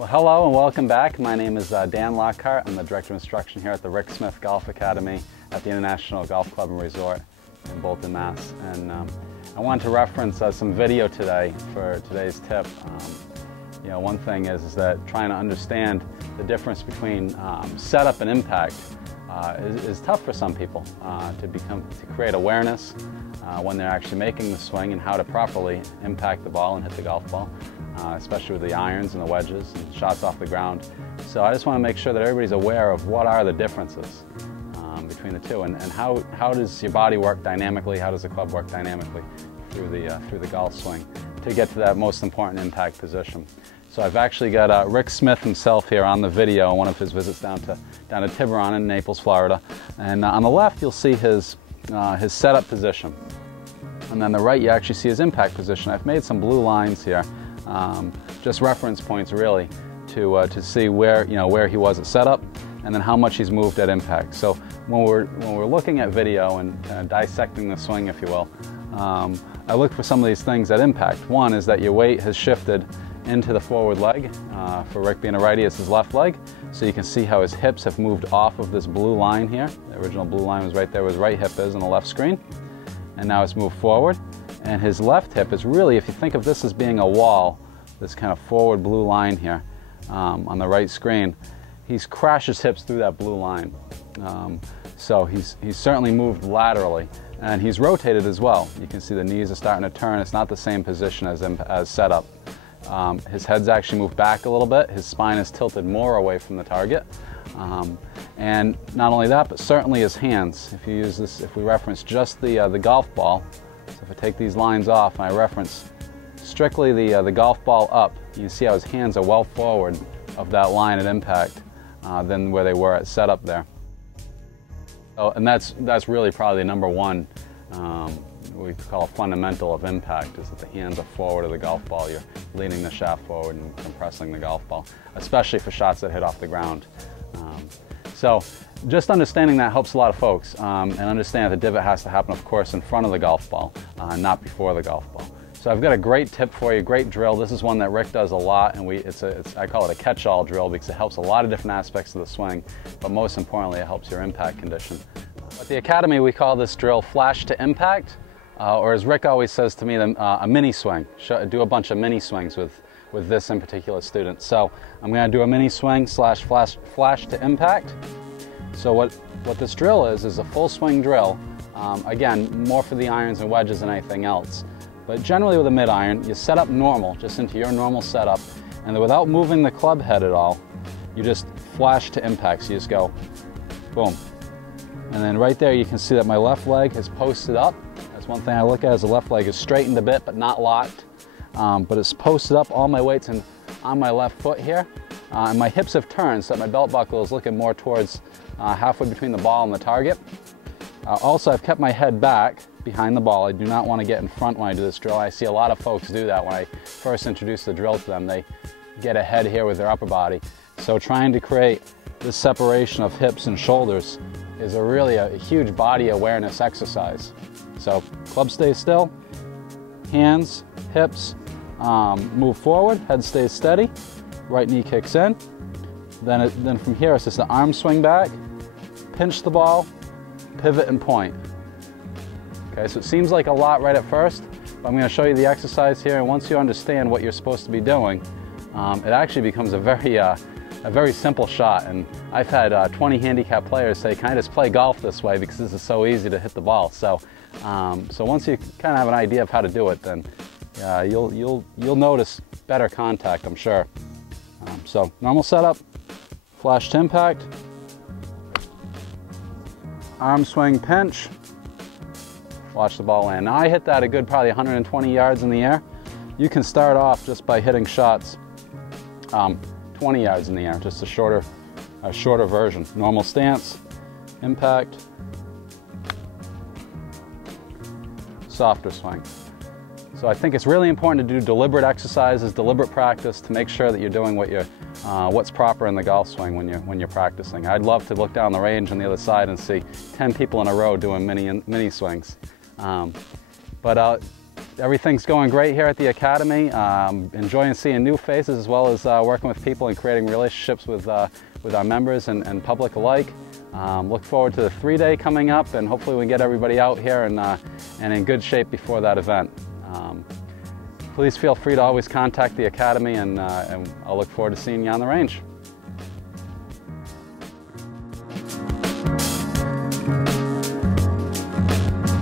Well, hello and welcome back. My name is Dan Lockhart. I'm the Director of Instruction here at the Rick Smith Golf Academy at the International Golf Club and Resort in Bolton, Mass. And I wanted to reference some video today for today's tip. One thing is that trying to understand the difference between setup and impact is tough for some people to create awareness when they're actually making the swing and how to properly impact the ball and hit the golf ball. Especially with the irons and the wedges and shots off the ground. So I just want to make sure that everybody's aware of what are the differences between the two, and how does your body work dynamically, how does the club work dynamically through the golf swing to get to that most important impact position. So I've actually got Rick Smith himself here on the video, one of his visits down to Tiburon in Naples, Florida. And on the left you'll see his setup position, and then the right you actually see his impact position. I've made some blue lines here. Just reference points really to see where he was at setup and then how much he's moved at impact. So when we're looking at video and dissecting the swing, if you will, I look for some of these things at impact. One is that your weight has shifted into the forward leg. For Rick being a righty, it's his left leg. So you can see how his hips have moved off of this blue line here. The original blue line was right there where his right hip is on the left screen. And now it's moved forward. And his left hip is really, if you think of this as being a wall, this kind of forward blue line here on the right screen, he's crashed his hips through that blue line. So he's certainly moved laterally, and he's rotated as well. You can see the knees are starting to turn. It's not the same position as setup. His head's actually moved back a little bit. His spine is tilted more away from the target. And not only that, but certainly his hands. If you use this, if we reference just the golf ball, so if I take these lines off and I reference strictly the golf ball up, you can see how his hands are well forward of that line at impact than where they were at setup there. Oh, and that's really probably number one, what we call a fundamental of impact, is that the hands are forward of the golf ball. You're leaning the shaft forward and compressing the golf ball, especially for shots that hit off the ground. So just understanding that helps a lot of folks, and understand that the divot has to happen, of course, in front of the golf ball, not before the golf ball. So I've got a great tip for you, great drill. This is one that Rick does a lot, and I call it a catch-all drill because it helps a lot of different aspects of the swing, but most importantly, it helps your impact condition. At the Academy, we call this drill flash to impact, or as Rick always says to me, a mini swing. Do a bunch of mini swings with this in particular student. So I'm going to do a mini swing / flash to impact. So what this drill is a full swing drill, again, more for the irons and wedges than anything else. But generally with a mid-iron, you set up normal, just into your normal setup, and then without moving the club head at all, you just flash to impact. So you just go, boom. And then right there you can see that my left leg is posted up. That's one thing I look at, is the left leg is straightened a bit, but not locked. But it's posted up, all my weight's on my left foot here. And my hips have turned, so that my belt buckle is looking more towards halfway between the ball and the target. Also, I've kept my head back behind the ball. I do not want to get in front when I do this drill. I see a lot of folks do that when I first introduce the drill to them. They get ahead here with their upper body. So trying to create this separation of hips and shoulders is really a huge body awareness exercise. So club stays still, hands, hips move forward, head stays steady, right knee kicks in. Then from here it's just the arm swing back, pinch the ball, pivot and point. Okay, so it seems like a lot right at first, but I'm going to show you the exercise here, and once you understand what you're supposed to be doing, it actually becomes a very simple shot. And I've had 20 handicap players say, "Can I just play golf this way because this is so easy to hit the ball?" So once you kind of have an idea of how to do it, then you'll notice better contact, I'm sure. So normal setup, flash to impact, arm swing pinch, watch the ball land. Now I hit that a good probably 120 yards in the air. You can start off just by hitting shots 20 yards in the air, just a shorter version. Normal stance, impact, softer swing. So I think it's really important to do deliberate exercises, deliberate practice, to make sure that you're doing what's proper in the golf swing when you're practicing. I'd love to look down the range on the other side and see 10 people in a row doing mini swings. But Everything's going great here at the Academy. Enjoying seeing new faces as well as working with people and creating relationships with our members and public alike. Look forward to the 3-day coming up, and hopefully we can get everybody out here and in good shape before that event. Please feel free to always contact the Academy, and I'll look forward to seeing you on the range.